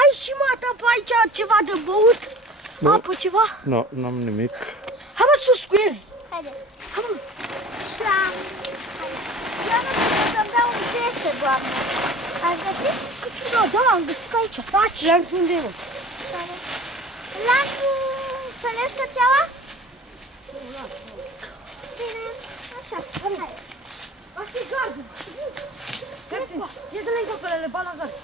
Ai și mata pe aici ceva de băut? Apă, ceva? Nu, n-am nimic. Hai mă sus cu ele. Haide. Hai mă. Eu nu știu să-mi dau un pește, doamne. Ați găsit? Da, am găsit aici, saci. Lanțul unde e, mă? Lanțul Sănești cățeaua? Bine, așa, hai. Asta e gardul. Ia să le-ai copelele, ba la gard.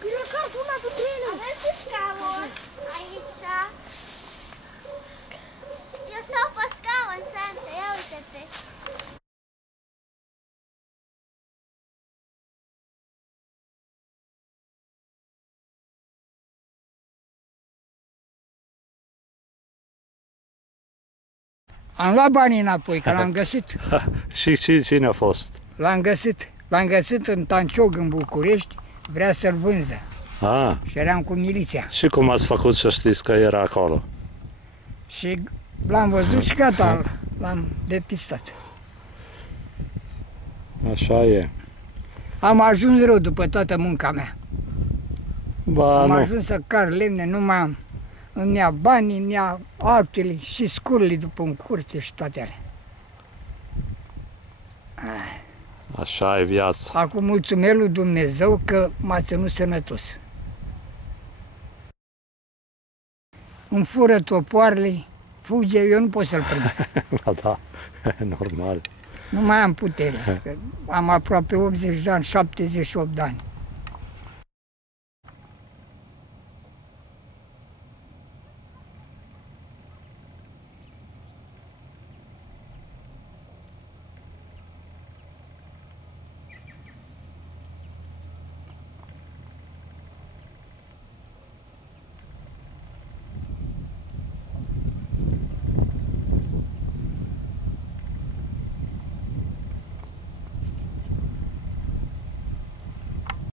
Bine, gardul, una dintre ele. Avem și scaun aici. Eu stau pe scaun, Santa, ia uite-te. Am luat banii înapoi, că l-am găsit. Și cine a fost? L-am găsit în Tanciog, în București, vrea să-l vânză. Ah, Și eram cu miliția. și cum ați făcut să știți că era acolo? Și l-am văzut și gata, l-am depistat. Așa e. Am ajuns rău după toată munca mea. Ba, Am nu. ajuns să car lemne, nu mai am. Îmi ia banii, îmi ia actele și scurile după în curte și toate alea. Așa e viața. Acum mulțumesc lui Dumnezeu că m-a ținut sănătos. Îmi fură topoarele, fuge, eu nu pot să-l prind. Da, normal. Nu mai am putere. Am aproape 80 de ani, 78 de ani.